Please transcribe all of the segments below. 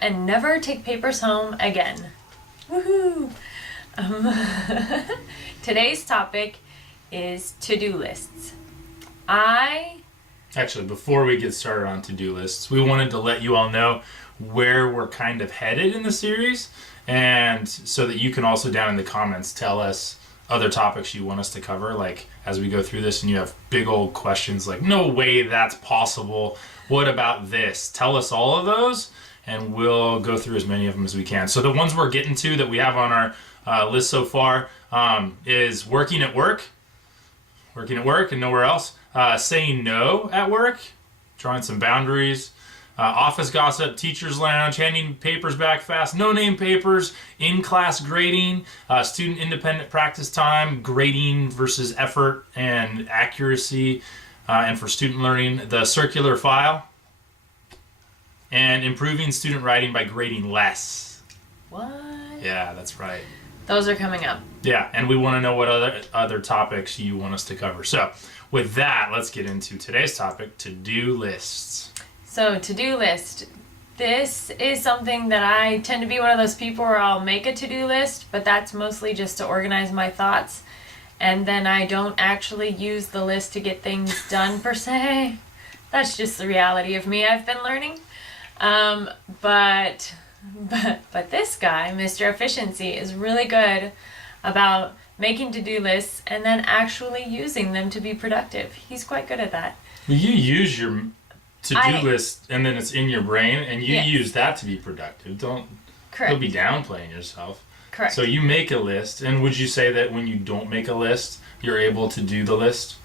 and never take papers home again. Woohoo! Today's topic is to-do lists. Actually, before we get started on to-do lists, we wanted to let you all know where we're kind of headed in the series, and so that you can also down in the comments tell us other topics you want us to cover, like as we go through this and you have big old questions like, no way that's possible, what about this? Tell us all of those and we'll go through as many of them as we can. So the ones we're getting to that we have on our list so far is working at work and nowhere else, saying no at work, drawing some boundaries, office gossip, teacher's lounge, handing papers back fast, no-name papers, in-class grading, student independent practice time, grading versus effort and accuracy, and for student learning, the circular file, and improving student writing by grading less. What? Yeah, that's right. Those are coming up. Yeah, and we want to know what other topics you want us to cover. So, with that, let's get into today's topic, to-do lists. So, to-do list. This is something that I tend to be one of those people where I'll make a to-do list, but that's mostly just to organize my thoughts. And then I don't actually use the list to get things done, per se. That's just the reality of me, I've been learning. But this guy, Mr. Efficiency, is really good about making to-do lists and then actually using them to be productive. He's quite good at that. Well, you use your to-do list and then it's in your brain and you use that to be productive. Don't be downplaying yourself. Correct. So you make a list, and would you say that when you don't make a list, you're able to do the list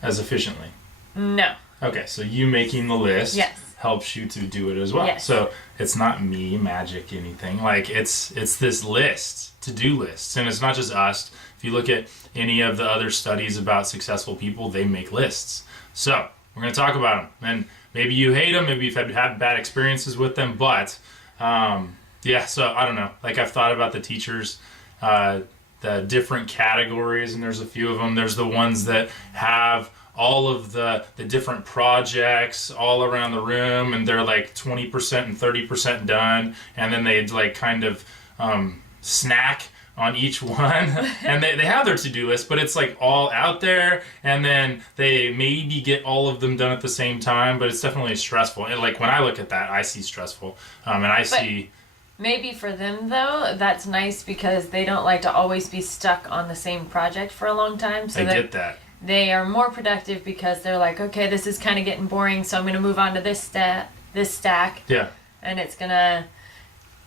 as efficiently? No. Okay, so you making the list helps you to do it as well. Yes. So it's not me, magic, anything. Like it's this list, to-do lists, and it's not just us. If you look at any of the other studies about successful people, they make lists. So we're going to talk about them, and maybe you hate them, maybe you've had bad experiences with them, but so I don't know. Like I've thought about the teachers, the different categories, and there's a few of them. There's the ones that have all of the different projects all around the room, and they're like 20% and 30% done, and then they like kind of snack on each one, and they have their to-do list, but it's like all out there, and then they maybe get all of them done at the same time, but it's definitely stressful. And like when I look at that, I see stressful, and I see... Maybe for them, though, that's nice because they don't like to always be stuck on the same project for a long time. So I get that. They are more productive because they're like, okay, this is kind of getting boring, so I'm going to move on to this stack. Yeah. And it's going to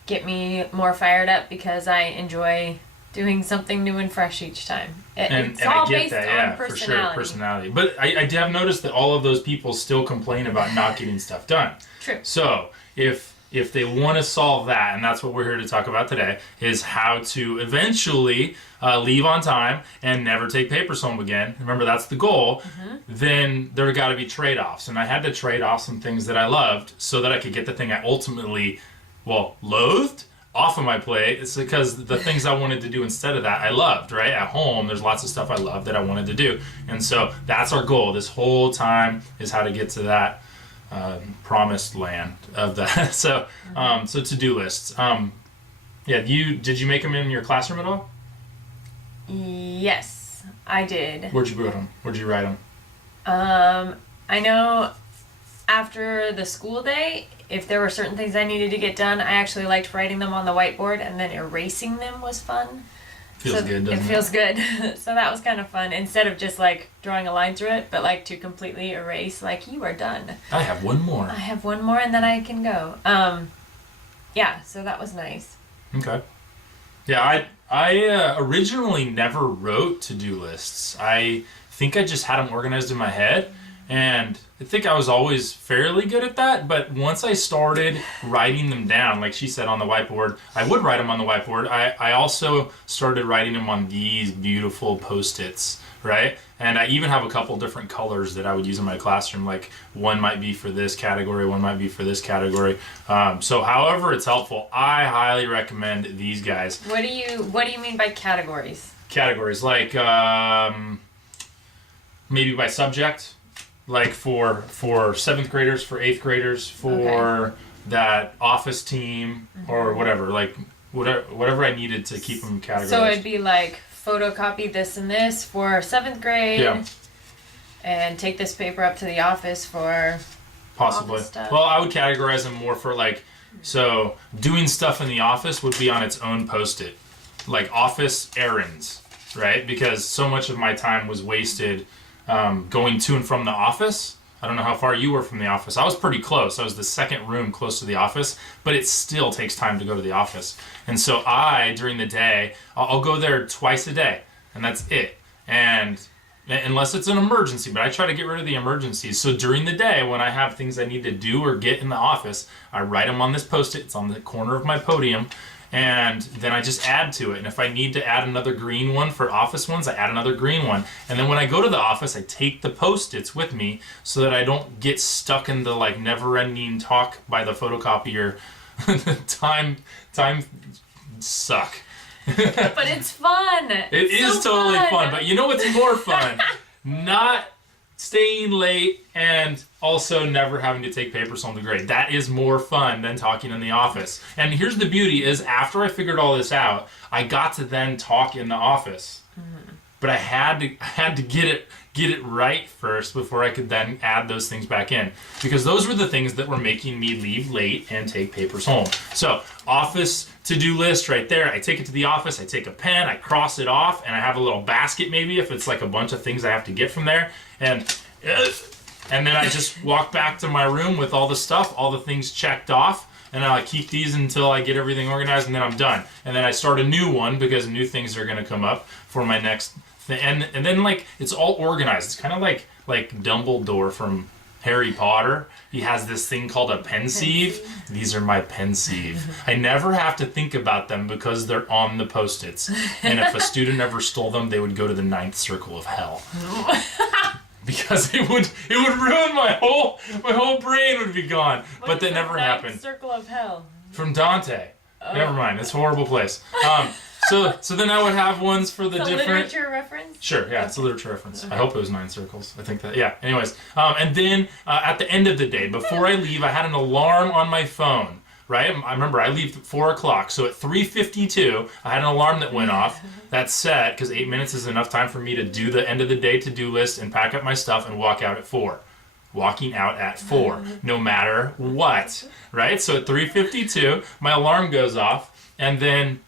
get me more fired up because I enjoy doing something new and fresh each time. It's all based on personality. For sure, personality. But I have noticed that all of those people still complain about not getting stuff done. True. So if they want to solve that, and that's what we're here to talk about today, is how to eventually leave on time and never take papers home again. Remember, that's the goal. Mm-hmm. Then there got to be trade-offs. And I had to trade off some things that I loved so that I could get the thing I ultimately, loathed off of my plate. It's because the things I wanted to do instead of that, I loved, right? At home, there's lots of stuff I love that I wanted to do. And so that's our goal this whole time, is how to get to that promised land of that. So to-do lists. Did you make them in your classroom at all? Yes, I did. Where'd you put them? Where'd you write them? I know after the school day, if there were certain things I needed to get done, I actually liked writing them on the whiteboard, and then erasing them was fun. Feels good, doesn't it? It feels good. So that was kind of fun. Instead of just like drawing a line through it, but like to completely erase, like, you are done. I have one more. And then I can go. So that was nice. Okay. Yeah, I originally never wrote to-do lists. I think I just had them organized in my head, and I think I was always fairly good at that, but once I started writing them down, like she said, on the whiteboard, I would write them on the whiteboard. I also started writing them on these beautiful Post-its, right? And I even have a couple different colors that I would use in my classroom, like one might be for this category, one might be for this category. So however it's helpful, I highly recommend these guys. What do you mean by categories? Categories, like maybe by subject. Like for 7th graders, for 8th graders, for that office team or whatever, like whatever I needed to keep them categorized. So it'd be like photocopy this and this for 7th grade. Yeah. And take this paper up to the office for possibly. office stuff. Well, I would categorize them more for like, so doing stuff in the office would be on its own post-it, like office errands, right? Because so much of my time was wasted going to and from the office. I don't know how far you were from the office. I was pretty close. I was the second room close to the office, but it still takes time to go to the office. And so during the day, I'll go there twice a day, and that's it. And unless it's an emergency, but I try to get rid of the emergencies. So during the day, when I have things I need to do or get in the office, I write them on this post-it. It's on the corner of my podium, and then I just add to it. And if I need to add another green one for office ones, I add another green one. And then when I go to the office, I take the post-its with me so that I don't get stuck in the like never-ending talk by the photocopier. time suck. But it's fun. It is totally fun. But you know what's more fun? Not staying late and also never having to take papers home to grade. That is more fun than talking in the office. And here's the beauty is after I figured all this out, I got to then talk in the office. But I had to get it right first before I could then add those things back in. Because those were the things that were making me leave late and take papers home. So, office to-do list right there. I take it to the office, I take a pen, I cross it off, and I have a little basket maybe if it's like a bunch of things I have to get from there. And then I just walk back to my room with all the stuff, all the things checked off. And I keep these until I get everything organized, and then I'm done. And then I start a new one because new things are going to come up for my next thing. And then like it's all organized. It's kind of like Dumbledore from Harry Potter. He has this thing called a pensieve. These are my pensieve. I never have to think about them because they're on the post-its. And if a student ever stole them, they would go to the 9th circle of hell. Because it would ruin my whole brain would be gone. But that never happened. Circle of hell. From Dante. Oh. Never mind. It's a horrible place. So then I would have ones for the different literature reference. Sure. Yeah, it's a literature reference. Okay. I hope it was 9 circles. I think that. Yeah. Anyways, and then at the end of the day, before I leave, I had an alarm on my phone. Right? I remember I leave at 4 o'clock. So at 3:52, I had an alarm that went off that set, because 8 minutes is enough time for me to do the end of the day to-do list and pack up my stuff and walk out at 4. Walking out at 4, no matter what. Right? So at 3:52, my alarm goes off, and then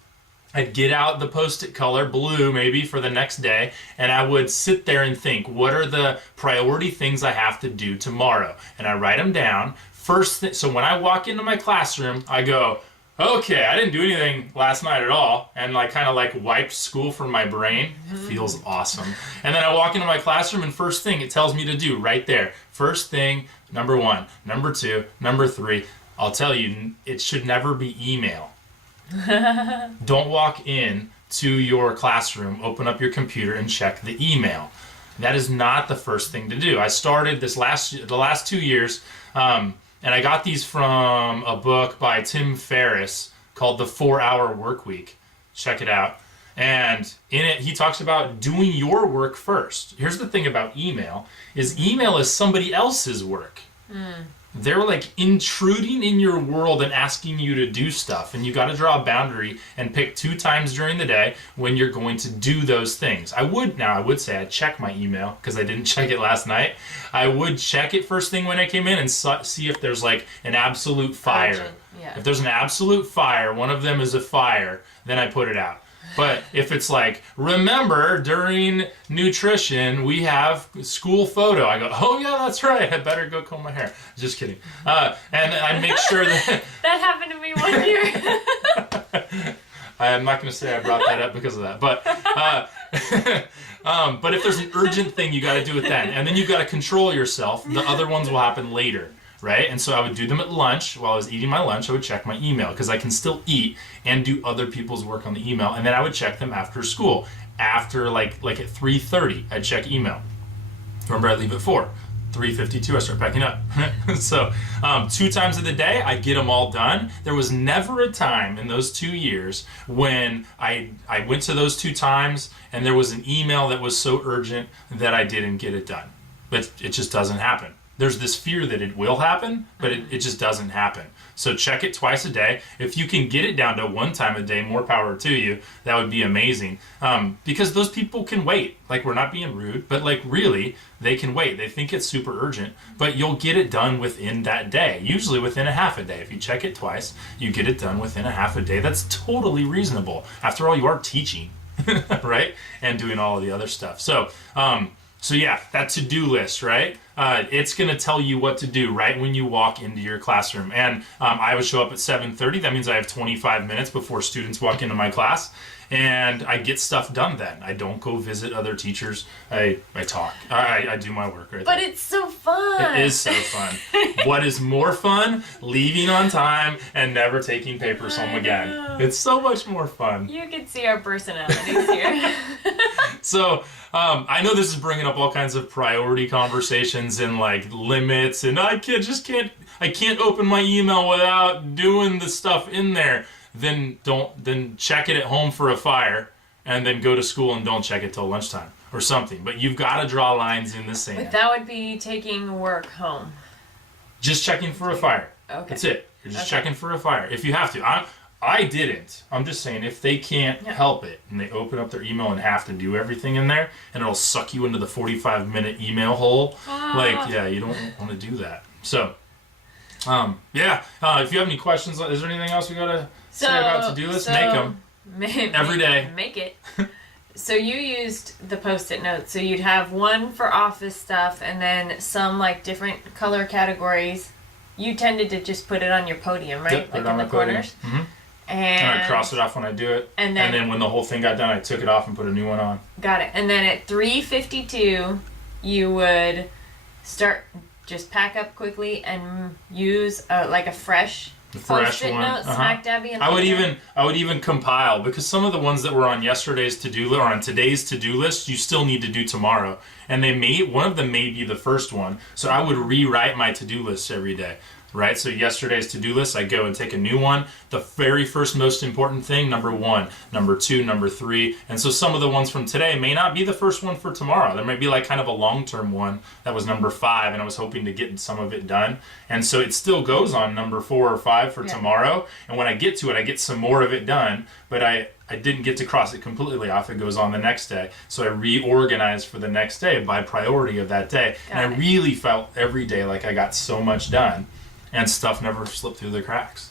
I'd get out the Post-it color, blue maybe, for the next day, and I would sit there and think, what are the priority things I have to do tomorrow? And I write them down. So when I walk into my classroom, I go, okay, I didn't do anything last night at all, and I kind of wiped school from my brain. It feels awesome. And then I walk into my classroom, and first thing it tells me to do right there. First thing, number 1, number 2, number 3. I'll tell you, it should never be email. Don't walk in to your classroom, open up your computer, and check the email. That is not the first thing to do. I started the last 2 years, and I got these from a book by Tim Ferriss called The 4-Hour Workweek. Check it out. And in it, he talks about doing your work first. Here's the thing about email is somebody else's work. They're intruding in your world and asking you to do stuff. And you got to draw a boundary and pick 2 times during the day when you're going to do those things. I would say I check my email because I didn't check it last night. I would check it first thing when I came in and see if there's an absolute fire. Yeah. If there's an absolute fire, one of them is a fire, then I put it out. But if it's remember, during nutrition, we have school photo. I go, oh, yeah, that's right. I better go comb my hair. Just kidding. And I make sure that... That happened to me one year. I'm not going to say I brought that up because of that. But if there's an urgent thing, you got to do it then. And then you got to control yourself. The other ones will happen later. Right? And so I would do them at lunch. While I was eating my lunch, I would check my email because I can still eat and do other people's work on the email. And then I would check them after school. After at 3:30, I'd check email. Remember, I leave at 4. 3:52, I start packing up. So 2 times of the day, I get them all done. There was never a time in those 2 years when I went to those 2 times and there was an email that was so urgent that I didn't get it done. But it just doesn't happen. there's this fear that it will happen, but it just doesn't happen. So check it twice a day. If you can get it down to one time a day, more power to you. That would be amazing. Because those people can wait. Like, we're not being rude, but like really, they can wait. They think it's super urgent, but you'll get it done within that day. Usually within a half a day. If you check it twice, you get it done within a half a day. That's totally reasonable. After all, you are teaching, right? And doing all of the other stuff. So yeah, that to-do list, right? It's going to tell you what to do right when you walk into your classroom. And I would show up at 7:30. That means I have 25 minutes before students walk into my class. And I get stuff done then. I don't go visit other teachers. I talk. I do my work right But there. it's so fun. It is so fun. What is more fun? Leaving on time and never taking papers home again. know. It's so much more fun. You can see our personalities here. So I know this is bringing up all kinds of priority conversations and like limits, and I can't open my email without doing the stuff in there. Then check it at home for a fire, and then go to school and don't check it till lunchtime or something. But you've got to draw lines in the sand. But that would be taking work home. Just checking for a fire. Okay. That's it. You're just checking for a fire if you have to. I didn't. I'm just saying, if they can't help it and they open up their email and have to do everything in there, and it'll suck you into the 45-minute email hole, you don't want to do that. So, if you have any questions, is there anything else we got to say about to-do lists? Make them. Every day. Make it. So you used the Post-it notes. So you'd have one for office stuff and then some like different color categories. You tended to just put it on your podium, right? Yep, like in the corners. Mm-hmm. And I cross it off when I do it. And then when the whole thing got done, I took it off and put a new one on. Got it. And then at 3:52, you would just pack up quickly and use like a fresh Post-it one. note, smack dabby. I would even compile, because some of the ones that were on yesterday's to-do list or on today's to-do list, you still need to do tomorrow. And one of them may be the first one. So I would rewrite my to-do list every day. Right? So yesterday's to-do list, I go and take a new one. The very first most important thing, number 1, number 2, number 3. And so some of the ones from today may not be the first one for tomorrow. There might be like kind of a long-term one that was number 5, and I was hoping to get some of it done. And so it still goes on number 4 or 5 for tomorrow. And when I get to it, I get some more of it done. But I didn't get to cross it completely off. It goes on the next day. So I reorganized for the next day by priority of that day. And I really felt every day like I got so much done. And stuff never slipped through the cracks.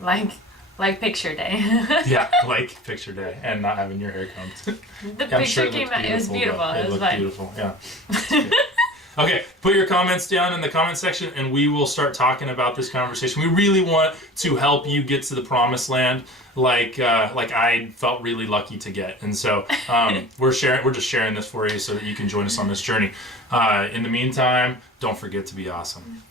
Like picture day. Yeah, like picture day. And not having your hair combed. The picture came out. It was beautiful. It was beautiful, yeah. Okay, put your comments down in the comment section, and we will start talking about this conversation. We really want to help you get to the promised land, like I felt really lucky to get. And so we're just sharing this for you so that you can join us on this journey. In the meantime, don't forget to be awesome.